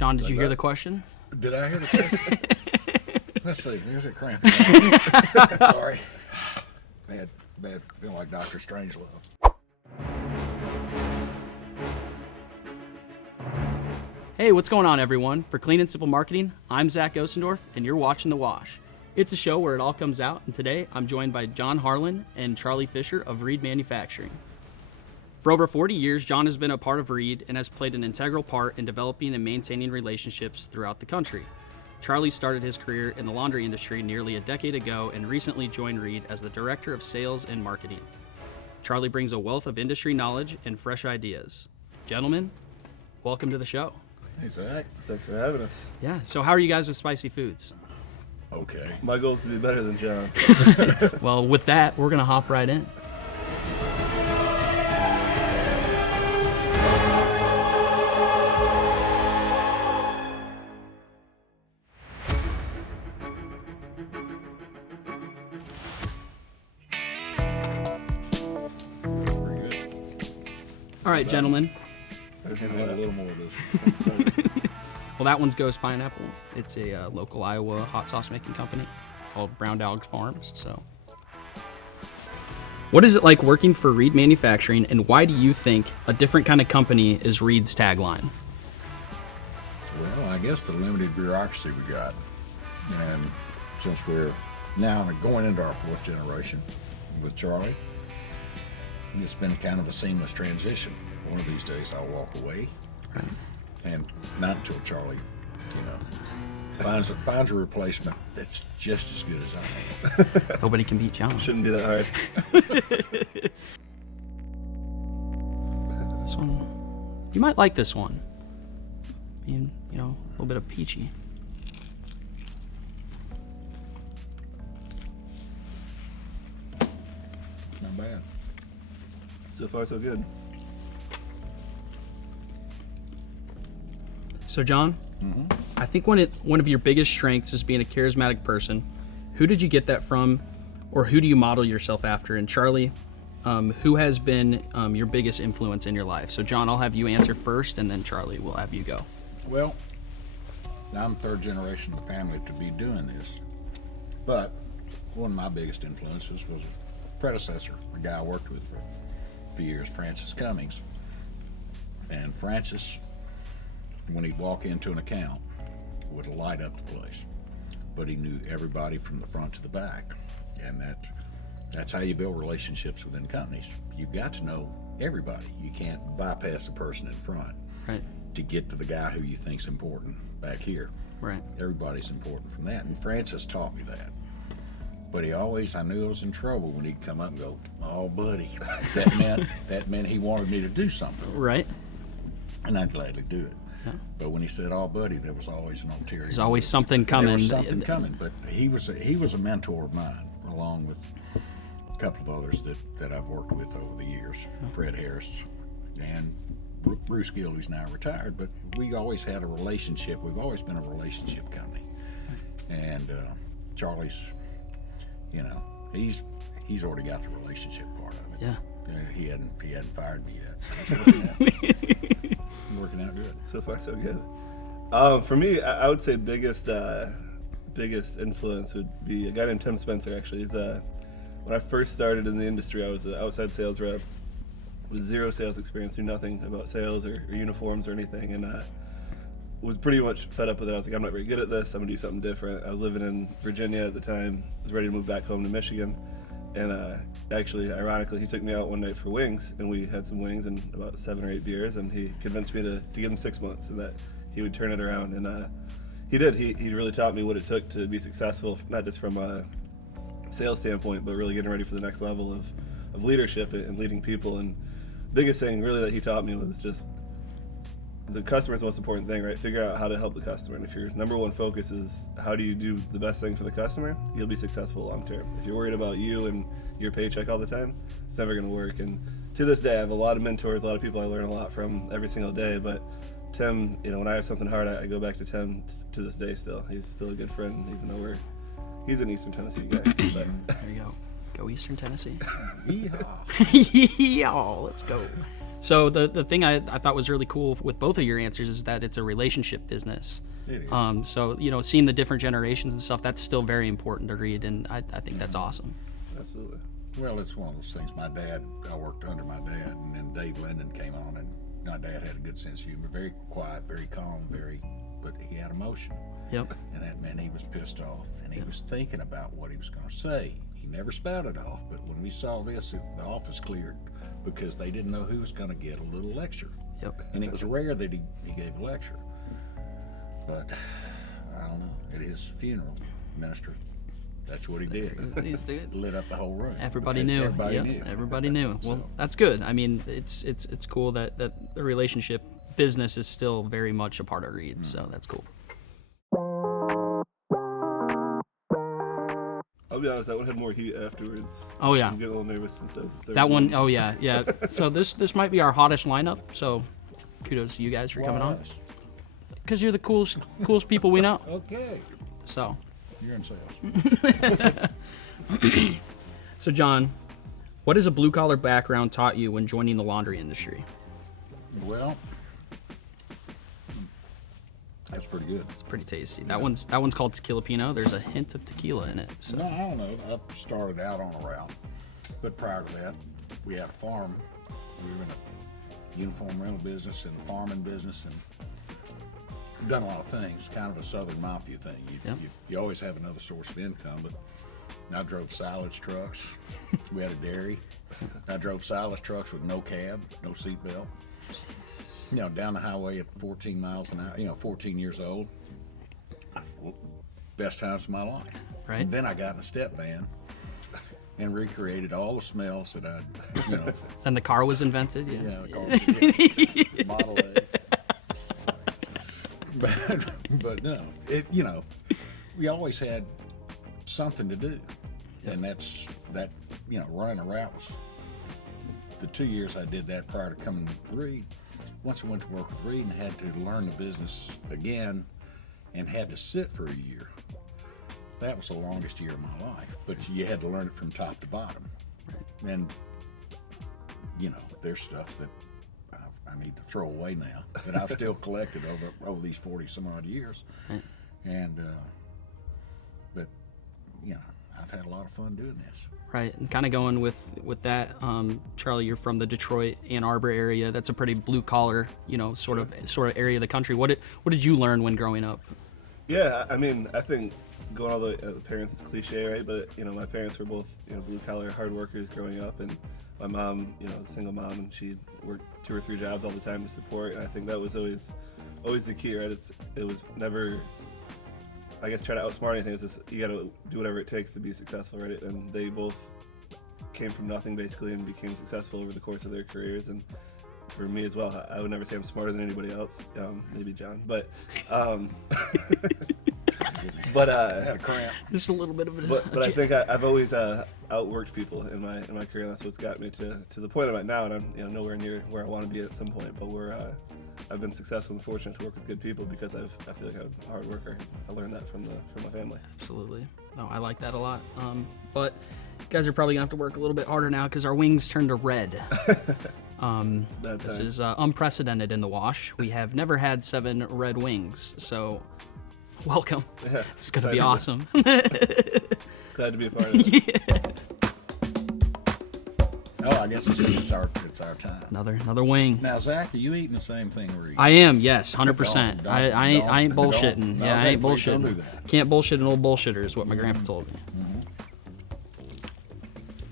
John, did you hear the question? Did I hear the question? Let's see. There's a cramp. Sorry. Bad. Feeling like Dr. Strangelove. Hey, what's going on, everyone? For Clean and Simple Marketing, I'm Zach Osendorf, and you're watching The Wash. It's a show where it all comes out, and today I'm joined by John Harlin and Charlie Fisher of Reed Manufacturing. For over 40 years, John has been a part of Reed and has played an integral part in developing and maintaining relationships throughout the country. Charlie started his career in the laundry industry nearly a decade ago and recently joined Reed as the Director of Sales and Marketing. Charlie brings a wealth of industry knowledge and fresh ideas. Gentlemen, welcome to the show. Hey, Zach. Thanks for having us. Yeah, so how are you guys with spicy foods? Okay. My goal is to be better than John. Well, with that, we're going to hop right in. All right, gentlemen. I can have a little more of this. Well, that one's Ghost Pineapple. It's a local Iowa hot sauce making company called Brown Dog Farms. So, what is it like working for Reed Manufacturing, and why do you think a different kind of company is Reed's tagline? Well, I guess the limited bureaucracy we got. And since we're now going into our fourth generation with Charlie, it's been kind of a seamless transition. One of these days I'll walk away. Right. And not until Charlie, finds a replacement that's just as good as I am. Nobody can beat John. Shouldn't be that hard. This one, you might like this one. Being, a little bit of peachy. Not bad. So far, so good. So, John, I think one of your biggest strengths is being a charismatic person. Who did you get that from, or who do you model yourself after? And Charlie, who has been your biggest influence in your life? So, John, I'll have you answer first, and then Charlie will have you go. Well, I'm third generation of the family to be doing this. But one of my biggest influences was a predecessor, a guy I worked with for a few years, Francis Cummings. And Francis, when he'd walk into an account, would light up the place. But he knew everybody from the front to the back. And that's how you build relationships within companies. You've got to know everybody. You can't bypass the person in front. Right. To get to the guy who you think's important back here. Right. Everybody's important from that. And Francis taught me that. But I knew I was in trouble when he'd come up and go, "Oh, buddy." That meant he wanted me to do something. Right. And I'd gladly do it. Yeah. But when he said, "Oh, buddy," there was always an ulterior. There's always something coming. There was something coming. But he was a mentor of mine, along with a couple of others that I've worked with over the years. Fred Harris and Bruce Gill, who's now retired. But we always had a relationship. We've always been a relationship company. And Charlie's, he's already got the relationship part of it. Yeah. He hadn't fired me yet. So it's working out good. So far, so good. For me, I would say biggest influence would be a guy named Tim Spencer. Actually, he's when I first started in the industry, I was an outside sales rep with zero sales experience, knew nothing about sales or uniforms or anything, and was pretty much fed up with it. I was like, I'm not very good at this. I'm gonna do something different. I was living in Virginia at the time. Was ready to move back home to Michigan. And actually, ironically, he took me out one night for wings, and we had some wings and about 7 or 8 beers, and he convinced me to give him 6 months and that he would turn it around. And he did. He really taught me what it took to be successful, not just from a sales standpoint, but really getting ready for the next level of leadership and leading people. And biggest thing really that he taught me was just the customer's the most important thing, right? Figure out how to help the customer. And if your number one focus is how do you do the best thing for the customer, you'll be successful long term. If you're worried about you and your paycheck all the time, it's never going to work. And to this day, I have a lot of mentors, a lot of people I learn a lot from every single day. But Tim, when I have something hard, I go back to Tim to this day still. He's still a good friend, even though he's an Eastern Tennessee guy. But. There you go. Go Eastern Tennessee. Yeehaw. Yeehaw, let's go. So the thing I thought was really cool with both of your answers is that it's a relationship business. It is. So, seeing the different generations and stuff, that's still very important to Reed, and I think that's awesome. Absolutely. Well, it's one of those things. I worked under my dad, and then Dave Linden came on, and my dad had a good sense of humor. Very quiet, very calm, but he had emotion. Yep. And that meant he was pissed off, and he was thinking about what he was going to say. He never spouted off, but when we saw this, the office cleared because they didn't know who was going to get a little lecture. Yep. And it was rare that he gave a lecture. But I don't know. At his funeral, minister, that's what he did. He's good. Lit up the whole room. Everybody Because knew. Everybody Yep, knew. Everybody knew. Well, So- that's good. I mean, it's cool that the relationship business is still very much a part of Reed. So that's cool. I'll be honest, that one had more heat afterwards. Oh yeah. I'm getting a little nervous since I was the third That one, oh yeah. So this might be our hottest lineup. So kudos to you guys for coming Why on. us? Because you're the coolest people we know. Okay. So You're in sales. So John, what has a blue collar background taught you when joining the laundry industry? Well, that's pretty good. It's pretty tasty. That one's called Tequila Pino. There's a hint of tequila in it. So No, I don't know. I started out on a route, but prior to that, we had a farm. We were in a uniform rental business and a farming business, and done a lot of things. Kind of a Southern mafia thing. Yep. You always have another source of income, but I drove silage trucks. We had a dairy. I drove silage trucks with no cab, no seatbelt. Down the highway at 14 miles an hour. 14 years old. Best times of my life. Right. Then I got in a step van and recreated all the smells that I'd, and the car was invented. Yeah. the car, Model A. But no, we always had something to do, and that's that. Running a route was the 2 years I did that prior to coming to Reed. Once I went to work with Reed and had to learn the business again, and had to sit for a year. That was the longest year of my life, but you had to learn it from top to bottom. And there's stuff that I need to throw away now that I've still collected over these 40 some odd years. And but I've had a lot of fun doing this. Right, and kind of going with that, Charlie, you're from the Detroit, Ann Arbor area. That's a pretty blue collar, sort of area of the country. What did you learn when growing up? Yeah, I mean, I think going all the way, the parents is cliche, right? But my parents were both blue collar hard workers growing up, and my mom, a single mom, and she worked 2 or 3 jobs all the time to support. And I think that was always the key, right? It was never, I guess, try to outsmart anything. It's just you got to do whatever it takes to be successful, right? And they both came from nothing basically and became successful over the course of their careers. And for me as well, I would never say I'm smarter than anybody else. Maybe John, but I had a cramp. Just a little bit of it. but I think I've always outworked people in my career, and that's what's got me to the point I'm at now. And I'm nowhere near where I want to be at some point, but I've been successful and fortunate to work with good people because I feel like I'm a hard worker. I learned that from my family. Absolutely. No, I like that a lot. But you guys are probably gonna have to work a little bit harder now because our wings turned to red. This is unprecedented in the wash. We have never had 7 red wings, so welcome. Yeah, It's gonna be awesome. Glad to be a part of it. Oh, I guess it's our time. Another wing. Now, Zach, are you eating the same thing we're eating? I am, yes, 100%. Don't- I ain't don't- bullshitting. no, Yeah, I hey, ain't please don't bullshitting. do that. Can't bullshit an old bullshitter is what my grandpa told me.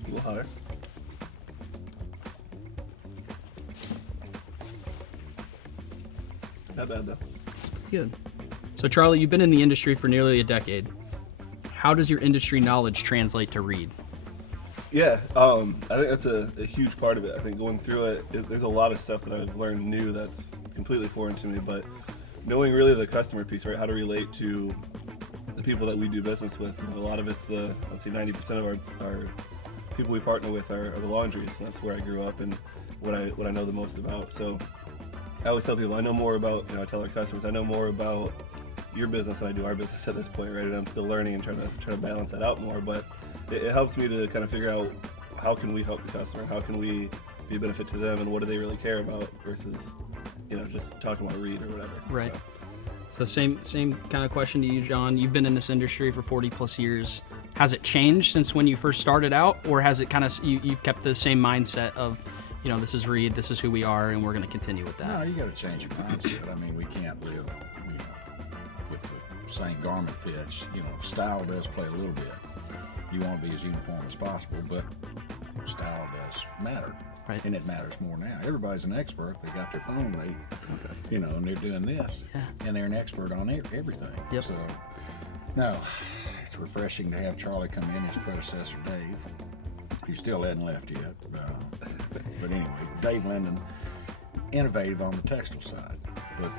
A little hotter. Not bad though. Good. So Charlie, you've been in the industry for nearly a decade. How does your industry knowledge translate to Reed? Yeah, I think that's a huge part of it. I think going through it, there's a lot of stuff that I've learned new that's completely foreign to me, but knowing really the customer piece, right? How to relate to the people that we do business with. A lot of it's I'd say 90% of our people we partner with are the laundries, and that's where I grew up and what I know the most about. So I always tell people I know more about, I tell our customers, I know more about your business than I do our business at this point, right? And I'm still learning and trying to balance that out more, but it helps me to kind of figure out how can we help the customer, how can we be a benefit to them, and what do they really care about versus, just talking about Reed or whatever. Right. So same kind of question to you, John. You've been in this industry for 40 plus years. Has it changed since when you first started out, or has it kind of you've kept the same mindset of, this is Reed, this is who we are, and we're going to continue with that? No, you got to change your mindset. I mean, we can't live, with the same garment fits. Style does play a little bit. You want to be as uniform as possible, but style does matter. Right. And it matters more now. Everybody's an expert. They got their phone, and they're doing this, and they're an expert on everything. Yep. So, no, it's refreshing to have Charlie come in, his predecessor, Dave. He still hadn't left yet. But anyway, Dave Linden, innovative on the textile side, but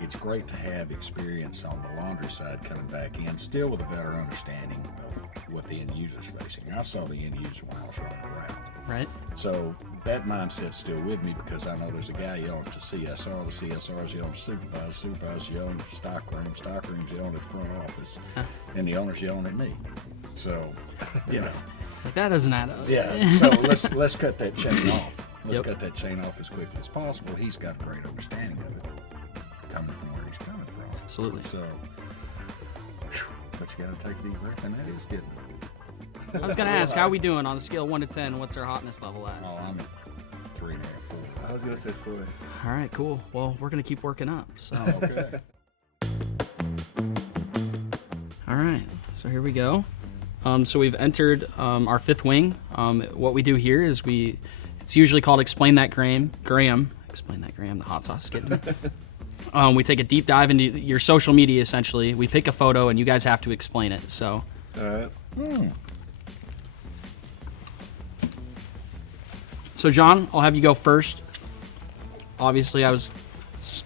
it's great to have experience on the laundry side coming back in, still with a better understanding of what the end user's facing. I saw the end user when I was running around. Right. So that mindset's still with me because I know there's a guy yelling to CSR, the CSR's yelling to supervisor's yelling to stockroom's yelling at the front office, and the owner's yelling at me. So, It's like, that doesn't add up. Yeah, so let's cut that chain off. Let's cut that chain off as quickly as possible. He's got a great understanding of it, coming from where he's coming from. Absolutely. So, but you got to take a deep breath, and that is getting. I was going to ask, how are we doing on a scale of 1 to 10? What's our hotness level at? Oh, I'm at 3.5, 4. I was going to say 4. All right, cool. Well, we're going to keep working up. So. Okay. All right, so here we go. So we've entered our fifth wing. What we do here is it's usually called Explain That Graham. Explain That Graham, the hot sauce is getting me. We take a deep dive into your social media, essentially. We pick a photo, and you guys have to explain it. So. All right. So, John, I'll have you go first. Obviously, I was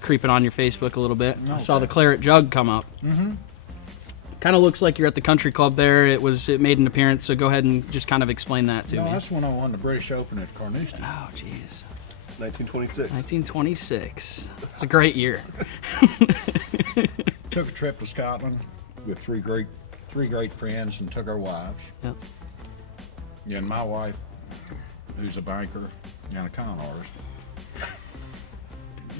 creeping on your Facebook a little bit. I saw the claret jug come up. Mm-hmm. Kind of looks like you're at the country club there. It made an appearance, so go ahead and just kind of explain that to me. No, that's when I won the British Open at Carnoustie. Oh, jeez. 1926. 1926. It's a great year. Took a trip to Scotland with three great friends and took our wives. Yep. Yeah, and my wife, who's a banker and a con artist,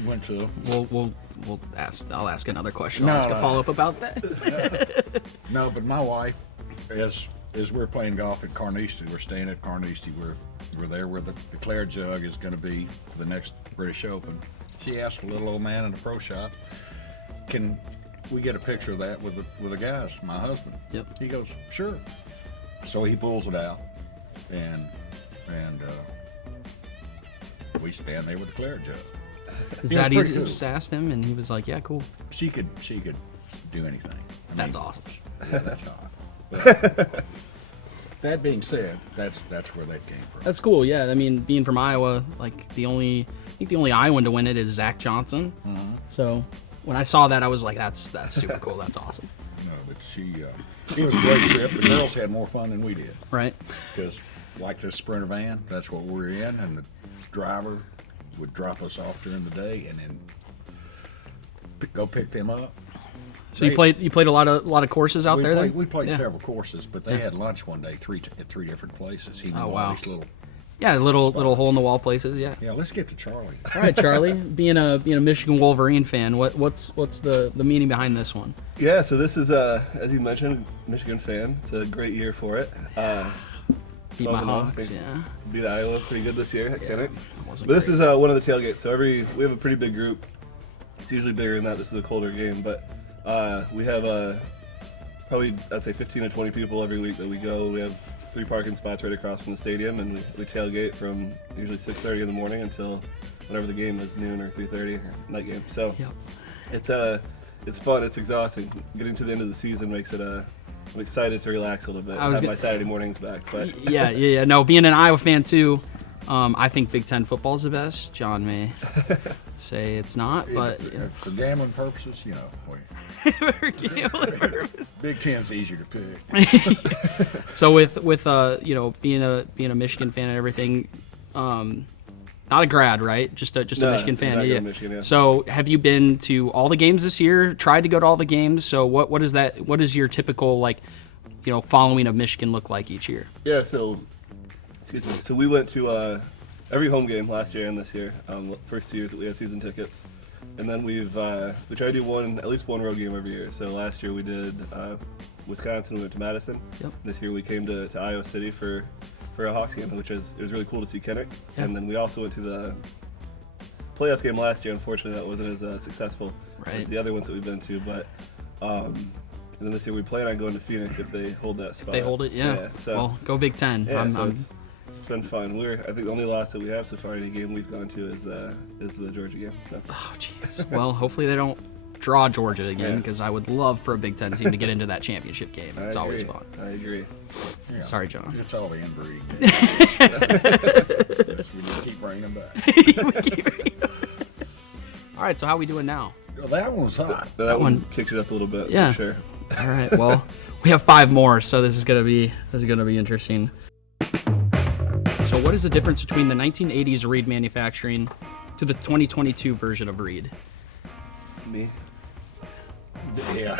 went to. We'll ask. I'll ask another question. I'll ask a follow up about that. No, but my wife, as we're playing golf at Carnoustie, we're staying at Carnoustie. We're there where the claret jug is going to be for the next British Open. She asked a little old man in the pro shop, "Can we get a picture of that with the guys, my husband?" Yep. He goes, "Sure." So he pulls it out, and we stand there with the claret jug. Is He was that pretty easy? cool. Just asked him, and he was like, "Yeah, cool." She could do anything. That's awesome. Yeah, that's hot. But that being said, that's where that came from. That's cool. Yeah, I mean, being from Iowa, like I think the only Iowan to win it is Zach Johnson. Mm-hmm. So when I saw that, I was like, "That's super cool. That's awesome." No, but it was a great trip. The girls had more fun than we did. Right. Because like this Sprinter van, that's what we're in, and the driver would drop us off during the day, and then go pick them up. So you played a lot of courses out there. Then We played several courses, but they had lunch one day at three different places. He knew all these little. Yeah, little hole in the wall places. Yeah. Yeah, let's get to Charlie. All right, Charlie. Being a Michigan Wolverine fan, what's the meaning behind this one? Yeah, so this is as you mentioned, Michigan fan. It's a great year for it. Beat my Hawks. Yeah. Beat Iowa pretty good this year. Yeah, But this is one of the tailgates. So we have a pretty big group. It's usually bigger than that. This is a colder game, but we have probably I'd say 15 to 20 people every week that we go. We have 3 parking spots right across from the stadium, and we tailgate from usually 6:30 in the morning until whenever the game is, noon or 3:30 night game. So it's fun. It's exhausting. Getting to the end of the season makes it I'm excited to relax a little bit. Have my Saturday mornings back. But yeah. No, being an Iowa fan too, I think Big Ten football is the best. John may say it's not, but for gambling purposes, for gambling purposes, Big Ten's easier to pick. So with being a Michigan fan and everything, not a grad, right? Just a Michigan fan. Yeah. Michigan, yeah. So have you been to all the games this year? Tried to go to all the games. So what is that? What is your typical following of Michigan look like each year? Yeah. So excuse me. So we went to every home game last year and this year. First 2 years that we had season tickets, and then we try to do at least one road game every year. So last year we did Wisconsin. We went to Madison. Yep. This year we came to Iowa City for a Hawks game, it was really cool to see Kinnick. Yeah. And then we also went to the playoff game last year. Unfortunately, that wasn't as successful as the other ones that we've been to. But and then this year we plan on going to Phoenix if they hold that spot. If they hold it, yeah. So, well, go Big Ten. Yeah, it's been fun. I think the only loss that we have so far in any game we've gone to is the Georgia game. So. Oh, jeez. Well, hopefully they don't draw Georgia again, because I would love for a Big Ten team to get into that championship game. It's always fun. I agree. Yeah. Sorry, John. It's all the inbreeding. Yes, we just keep bringing them back. All right, so how we doing now? Well, that one was hot. That one kicked it up a little bit, Yeah. for sure. All right, well, we have 5 more, so this is gonna be interesting. So, what is the difference between the 1980s Reed manufacturing to the 2022 version of Reed? Me. Yeah,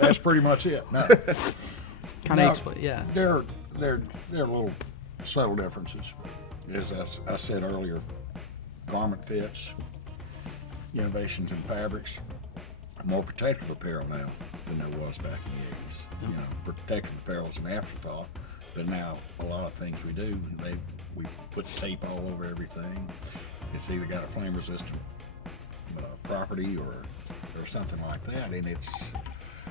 that's pretty much it. No. Kind of explain, yeah. There are little subtle differences. As I said earlier, garment fits, innovations in fabrics, more protective apparel now than there was back in the 80s. You know, protective apparel is an afterthought, but now a lot of things we do, we put tape all over everything. It's either got a flame resistant property or something like that, and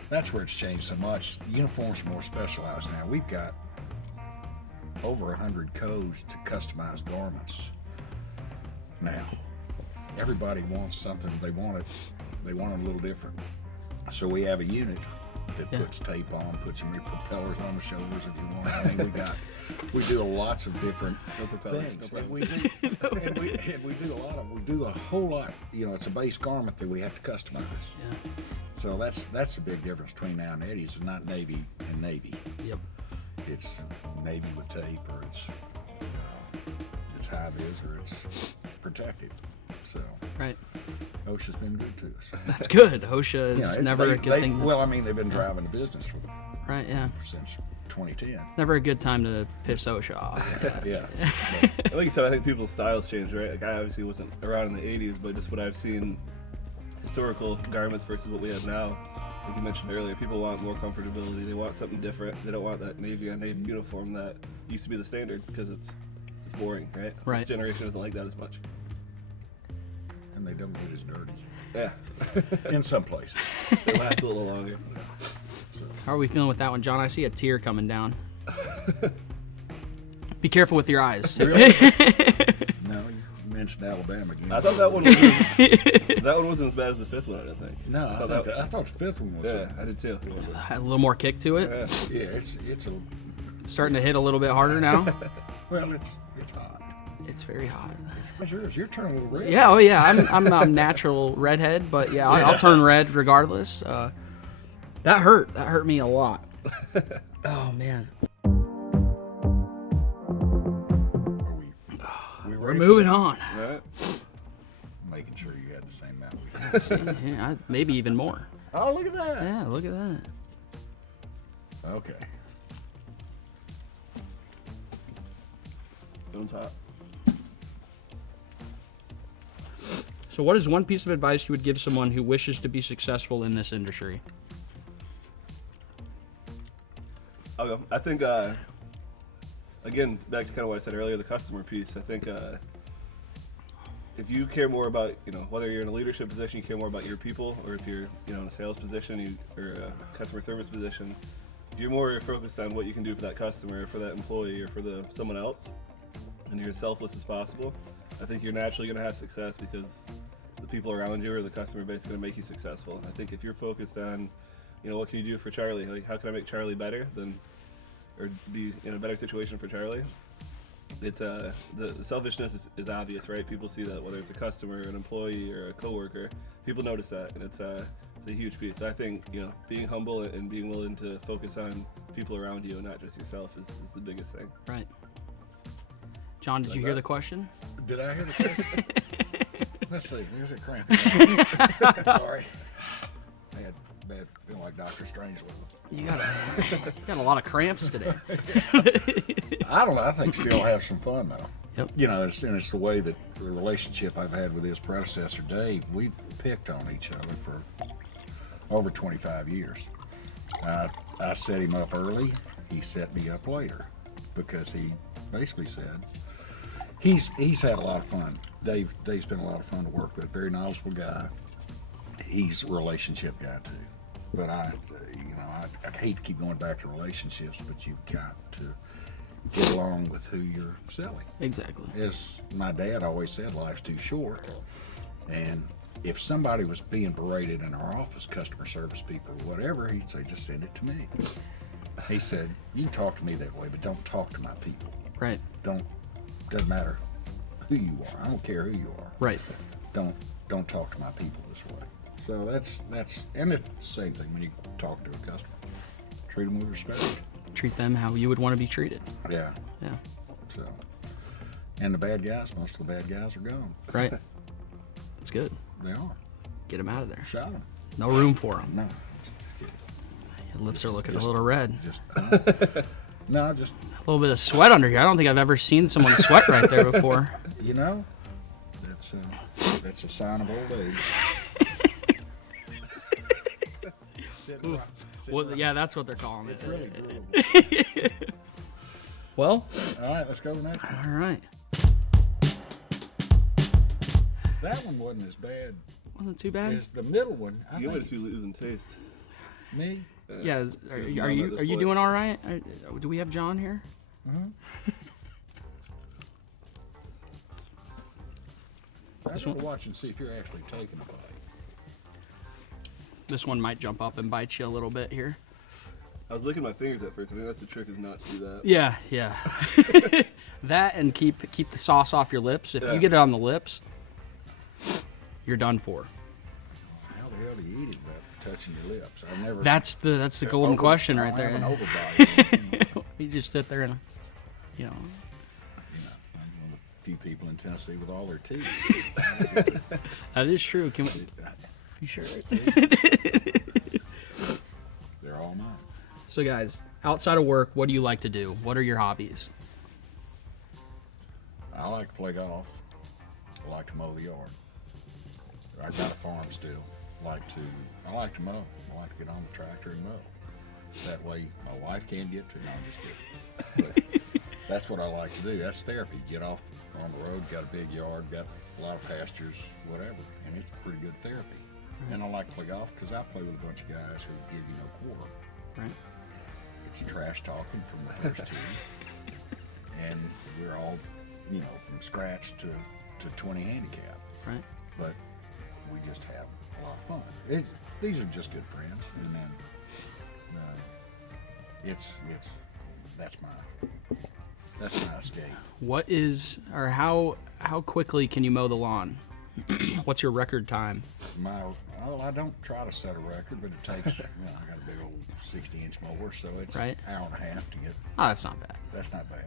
that's where it's changed so much. The uniforms are more specialized now. We've got over 100 codes to customize garments now. Everybody wants something, they want it a little different. So we have a unit that puts tape on, puts some propellers on the shoulders if you want. I mean, we do lots of different things. And we do a whole lot. You know, it's a base garment that we have to customize. Yeah. So that's the big difference between now and the 80s. It's not navy and navy. Yep. It's navy with tape, or it's high vis, or it's protective. So Right. OSHA's been good to us. That's good. OSHA is never a good thing. Well, I mean, they've been driving the business Right, yeah. since 2010. Never a good time to piss OSHA off. Yeah. Like you said, I think people's styles change, right? Like, I obviously wasn't around in the 80s, but just what I've seen, historical garments versus what we have now. Like you mentioned earlier, people want more comfortability. They want something different. They don't want that navy on navy uniform that used to be the standard because it's boring, right? Right. This generation doesn't like that as much. And they don't get as dirty. Yeah. In some places. They last a little longer. How are we feeling with that one, John? I see a tear coming down. Be careful with your eyes. Really? No, you mentioned Alabama again. I thought that one wasn't as bad as the fifth one, I don't think. No, I thought the fifth one was. Yeah, I did too. A little more kick to it. Yeah. Yeah, it's Starting to hit a little bit harder now. well, it's hot. It's very hot. It's yours. You're turning a little red. Yeah, oh yeah. I'm a natural redhead, but yeah, I'll turn red regardless. That hurt. That hurt me a lot. Oh man. We're moving on. All right. Making sure you had the same amount. Yeah, maybe even more. Oh, look at that. Yeah, look at that. Okay. On top. So, what is one piece of advice you would give someone who wishes to be successful in this industry? Okay. I think, again, back to kind of what I said earlier, the customer piece. I think if you care more about, whether you're in a leadership position, you care more about your people, or if you're, in a sales position or a customer service position, if you're more focused on what you can do for that customer, for that employee, or for someone else, and you're as selfless as possible, I think you're naturally going to have success because the people around you or the customer base is going to make you successful. I think if you're focused on, what can you do for Charlie? Like, how can I make Charlie better or be in a better situation for Charlie? It's the selfishness is obvious, right? People see that, whether it's a customer, an employee, or a coworker. People notice that, and it's a huge piece. I think being humble and being willing to focus on people around you and not just yourself is the biggest thing. Right. John, did you hear the question? Did I hear the question? Let's see. There's a cramp. Sorry. I had bad feeling like Dr. Strangelove. You got a lot of cramps today. I don't know. I think still have some fun though. Yep. You know, it's the way that the relationship I've had with his predecessor, Dave. We picked on each other for over 25 years. I set him up early. He set me up later because he basically said he's had a lot of fun. Dave's been a lot of fun to work with. Very knowledgeable guy. He's a relationship guy too. But I hate to keep going back to relationships, but you've got to get along with who you're selling. Exactly. As my dad always said, life's too short. And if somebody was being berated in our office, customer service people or whatever, he'd say, just send it to me. He said, you can talk to me that way, but don't talk to my people. Right. Doesn't matter who you are. I don't care who you are. Right. Don't talk to my people this way. So that's and it's the same thing when you talk to a customer. Treat them with respect. Treat them how you would want to be treated. Yeah. Yeah. So, and the bad guys, most of the bad guys are gone. Right. That's good. They are. Get them out of there. Shot them. No room for them. No. Your lips are looking a little red. Just A little bit of sweat under here. I don't think I've ever seen someone sweat right there before. you know, that's a sign of old age. Well, yeah, that's what they're calling it. It's really durable. Well, All right, let's go to the next one. all right. That one wasn't as bad Wasn't too bad. as the middle one. I You might think just be losing taste. me. Yeah, are There's you none at this point. doing all right? Do we have John here? I should watch and see if you're actually taking a bite. This one might jump up and bite you a little bit here. I was licking my fingers at first. I think that's the trick, is not to do that. Yeah, yeah. That and keep the sauce off your lips. If Yeah. you get it on the lips, you're done for. How the hell do you eat it without touching your lips? I've never. That's the golden question right I have an there. overbite. You just sit there and, you know. I'm one of the few people in Tennessee with all their teeth. That is true. Can we? You sure? They're all mine. So guys, outside of work, what do you like to do? What are your hobbies? I like to play golf. I like to mow the yard. I got a farm still. I like to mow. I like to get on the tractor and mow. That way my wife can't get to. No, I'm just kidding. But that's what I like to do. That's therapy. Get off on the road, got a big yard, got a lot of pastures, whatever. And it's pretty good therapy. And I like to play golf because I play with a bunch of guys who give you no quarter. Right. It's trash talking from the first tee. And we're all, from scratch to 20 handicap. Right. But we just have a lot of fun. These are just good friends, and then that's my escape. What is, or how quickly can you mow the lawn? What's your record time? I don't try to set a record, but it takes. I got a big old 60-inch mower, so it's Right. an hour and a half to get. Oh, that's not bad. That's not bad.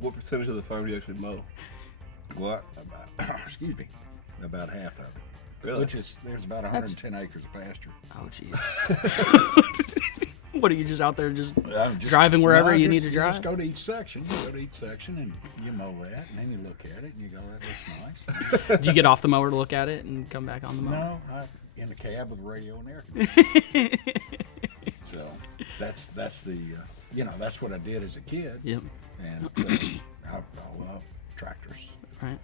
What percentage of the farm do you actually mow? What? Excuse me. About half of it. Really? Which is, there's about 110 acres of pasture. Oh, jeez. What are you just out there just driving wherever you need to drive? Just go to each section. You go to each section and you mow that, and then you look at it and you go, that looks nice. Do you get off the mower to look at it and come back on the mower? No, I'm in the cab with radio and air conditioning. So that's the that's what I did as a kid. Yep. And I love tractors. Right.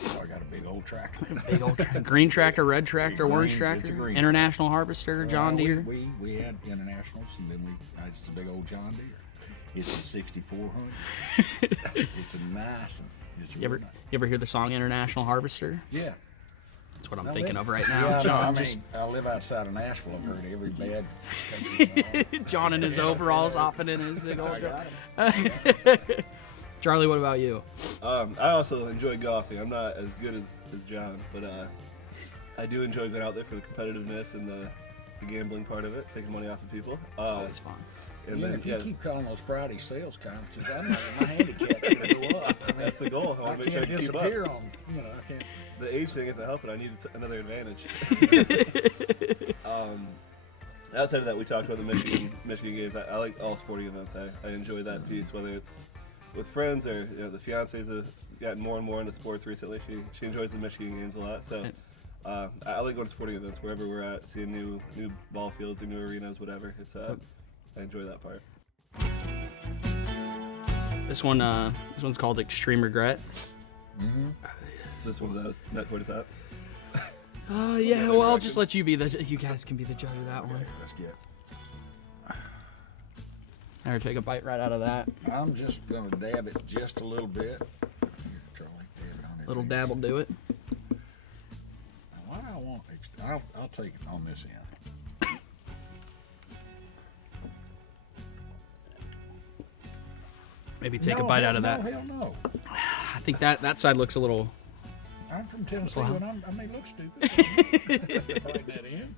So I got a big old tractor. Big old green tractor, red tractor, Green, orange it's a tractor, green international harvester, John Deere. We had internationals, and then it's a big old John Deere. It's a 6400. It's a nice one. It's You ever hear the song International Harvester? Yeah. That's what I'm I thinking live- of right now. Yeah, John, I live outside of Nashville. I've heard every bad country song. John in his overalls, hopping in his big old. I got it. Charlie, what about you? I also enjoy golfing. I'm not as good as John, but I do enjoy going out there for the competitiveness and the gambling part of it, taking money off of people. It's always fun. And Yeah, then, if you keep calling those Friday sales conferences, I'm not, my handicap's gonna go up. I mean, that's the goal. I I want to make sure I can't can keep up. disappear on, I can't. The age thing isn't helping. I need another advantage. Outside of that, we talked about the Michigan games. I like all sporting events. I enjoy that piece, whether it's with friends or the fiance's have gotten more and more into sports recently. She enjoys the Michigan games a lot, so I like going to sporting events wherever we're at, seeing new ball fields or new arenas, whatever. It's I enjoy that part. This one's called Extreme Regret. Mm-hmm. So this one's not quite as hot. Yeah. Well, I'll just let you be you guys can be the judge of that one. Let's get. Here, take a bite right out of that. I'm just gonna dab it just a little bit. Here, Charlie, dab it on your Little finger. dab will do it. Now, why do I want extra? I'll take it on this end. Maybe take a bite out of that. No, hell no. I think that side looks a little. I'm from Tennessee, and I may look stupid. Bite that in.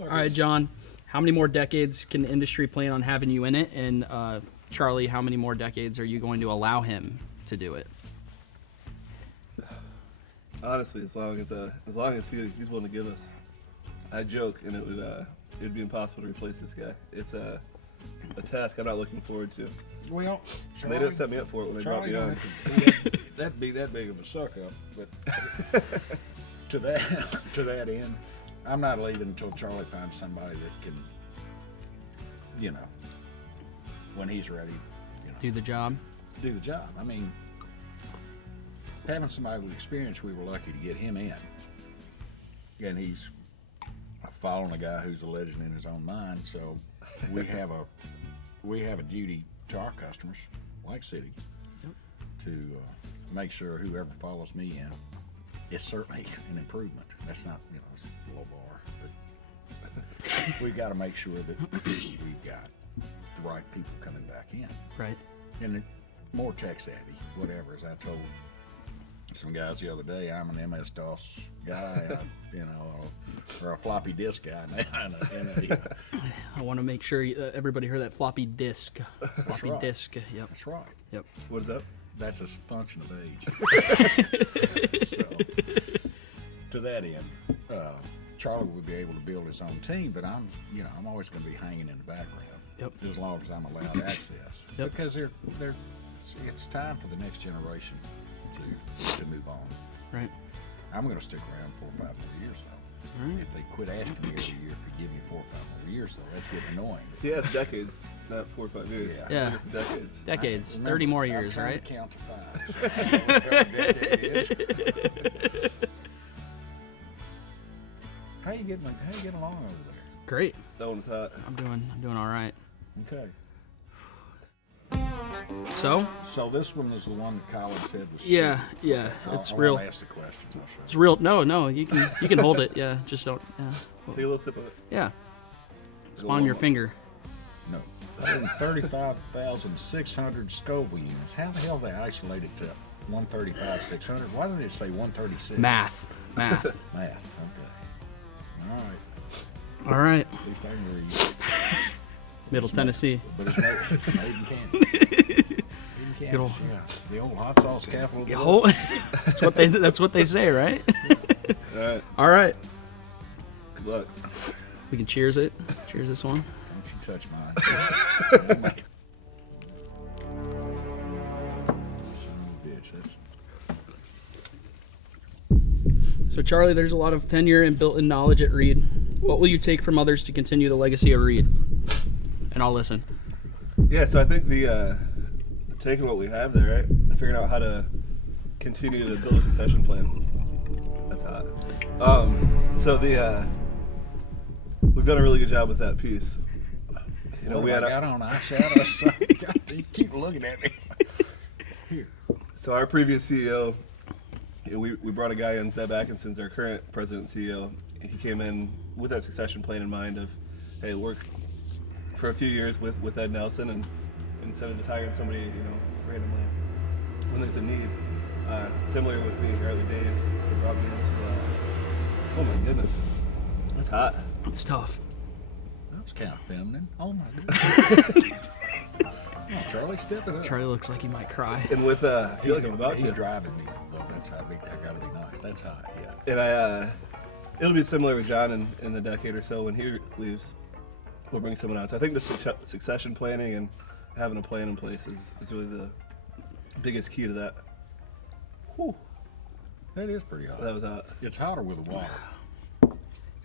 All right, John. How many more decades can the industry plan on having you in it? And Charlie, how many more decades are you going to allow him to do it? Honestly, as long as he's willing to give us. I joke, and it'd be impossible to replace this guy. It's a task I'm not looking forward to. Well, They didn't set me up for it when they brought me on. That'd be that big of a suck up, but to that end, I'm not leaving until Charlie finds somebody that can, when he's ready, Do the job. do the job. I mean, having somebody with experience, we were lucky to get him in, and he's following a guy who's a legend in his own mind. So we have a duty to our customers, like City, to make sure whoever follows me in is certainly an improvement. That's not, it's a low bar, but we got to make sure that we've got the right people coming back in. Right. And more tech savvy, whatever. As I told some guys the other day, I'm an MS-DOS guy, or a floppy disk guy. I want to make sure everybody heard that floppy disk. Floppy right. disk. Yep. That's right. Yep. What is that? That's a function of age. So, to that end, Charlie would be able to build his own team, but I'm always going to be hanging in the background. Yep. As long as I'm allowed access. Yep. Because it's time for the next generation to move on. Right. I'm going to stick around 4 or 5 more years, though. All right. If they quit asking me every year to give me 4 or 5 more years, though, that's getting annoying. Yeah, it's decades, not 4 or 5 years. Yeah. Looking for decades. Decades. Remember, 30 more I'm years, trying right? to count to 5. So I don't know what a decade is. How you getting along over there? Great. That one's hot. I'm doing all right. Okay. So? So this one is the one that Colin said was. Yeah, stupid. yeah. Okay, It's I real. won't ask the questions. I'll show It's real. No, you can hold it. Yeah, just don't. Yeah. Take a little sip of it. Yeah. It's Go on your on. finger. No. 135,600 Scoville units. How the hell they isolate it to 135,600? Why did it say 136? Math. Math. Okay. All right. All right. At least I can read. Middle Tennessee. But it's made in Kansas. Good old- Yeah. The old hot sauce capital of the Oh, world. that's what they say, right? All right. All right. Good luck. We can cheers it. Cheers this one. Don't you touch mine. Son of a bitch, that's- So Charlie, there's a lot of tenure and built-in knowledge at Reed. What will you take from others to continue the legacy of Reed? And I'll listen. Yeah, so I think the taking what we have there, right, and figuring out how to continue to build a succession plan. That's hot. So we've done a really good job with that piece. We had got on eyeshadow. So God, they keep looking at me. Here. So our previous CEO, we brought a guy in, Zeb Atkinson's our current president and CEO. He came in with that succession plan in mind of, hey, work for a few years with Ed Nelson, and instead of just hiring somebody, randomly when there's a need. Similar with me, right, with Dave, they brought me into, oh my goodness, that's hot. It's tough. That was kind of feminine. Oh my goodness. Come on, Charlie, step it up. Charlie looks like he might cry. And with, I feel like I'm about He's to. driving me. Though. That's how big that got to be nice. That's hot, yeah. And it'll be similar with John in a decade or so when he leaves. We'll bring someone on. So I think the succession planning and having a plan in place is really biggest key to that. Whew, That is pretty hot. that was hot. It's hotter with the water.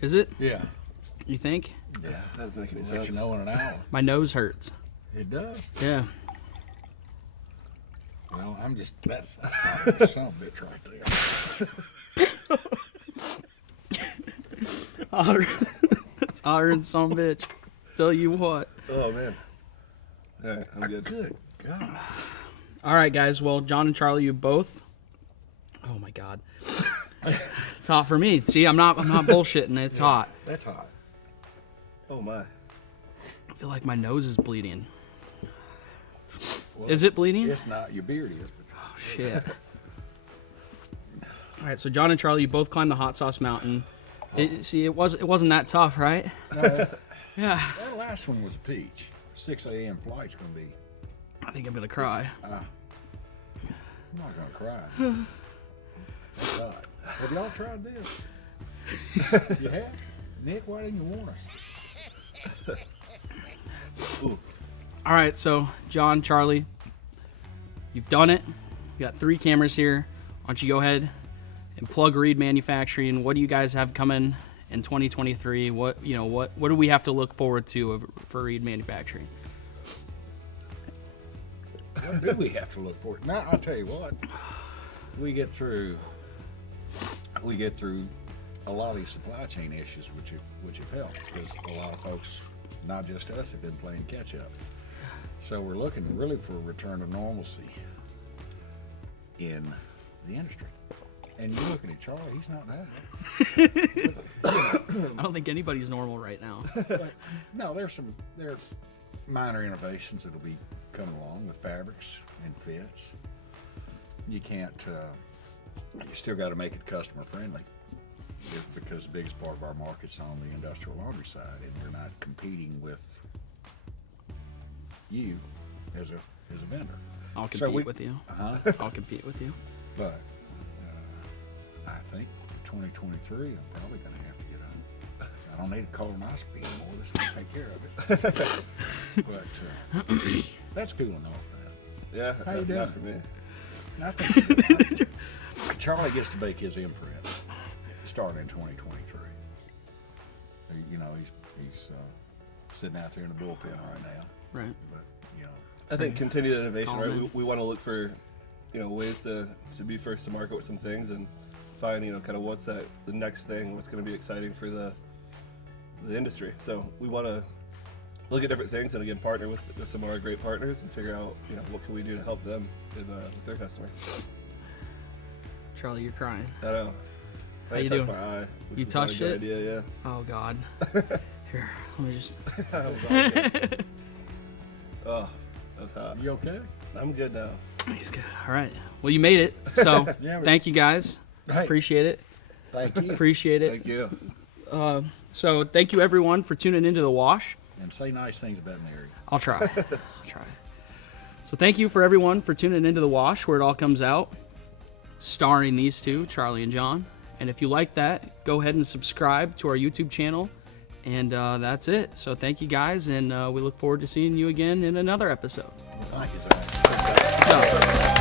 Is it? Yeah. You think? Yeah. That doesn't make any We'll let sense. you know in an hour. My nose hurts. It does. Yeah. Well, I'm just, that's hot as some bitch right there. It's hotter than some bitch. Tell you what. Oh man. All right, I'm good. Good God. All right, guys. Well, John and Charlie, you both. Oh my God. It's hot for me. See, I'm not bullshitting. It's hot. That's hot. Oh my. I feel like my nose is bleeding. Well, Is it bleeding? It's not. Your beard is. Oh shit. All right, so John and Charlie, you both climbed the hot sauce mountain. It wasn't that tough, right? Yeah. Yeah. That last one was a peach. 6 a.m. flight's gonna be. I think I'm gonna cry. I'm not gonna cry. That's hot. Have y'all tried this? You have? Nick, why didn't you warn us? Ooh. All right, so John, Charlie, you've done it. You got 3 cameras here. Why don't you go ahead and plug Reed Manufacturing? What do you guys have coming in 2023? What do we have to look forward to for Reed Manufacturing? What do we have to look for? Now I'll tell you what. We get through a lot of these supply chain issues, which have helped, because a lot of folks, not just us, have been playing catch up. So we're looking really for a return to normalcy in the industry. And you're looking at Charlie; he's not normal. I don't think anybody's normal right now. But, no, there are minor innovations that'll be coming along with fabrics and fits. You can't. You still got to make it customer friendly, because the biggest part of our market's on the industrial laundry side, and we're not competing with you as a vendor. I'll compete with you. I'll compete with you. But I think 2023, I'm probably going to have to get on. I don't need a colonoscopy anymore. This will take care of it. But that's cool enough, man. Yeah, How you not doing? for me. I think Charlie gets to make his imprint starting in 2023. You know, he's sitting out there in the bullpen right now. Right. But you know, I think continued innovation, right? Common. We want to look for, ways to be first to market with some things and find, kind of what's the next thing, what's going to be exciting for the industry. So we want to look at different things and again partner with some of our great partners and figure out, what can we do to help them with their customers. Charlie, you're crying. I know. How I you touched doing? my eye. Which You was not a touched good it? Idea, Oh God. Here, let me just. yeah. Oh, that was hot. you okay? I'm good now. He's good. All right. Well, you made it. So Yeah, thank you guys. Hey. Appreciate it. Thank you. Appreciate it. Thank you. So thank you everyone for tuning into The Wash. And say nice things about Mary. I'll try. I'll try. So thank you for everyone for tuning into The Wash, where it all comes out, starring these two, Charlie and John. And if you like that, go ahead and subscribe to our YouTube channel. And that's it. So thank you guys, and we look forward to seeing you again in another episode. Thank you, Zach. So,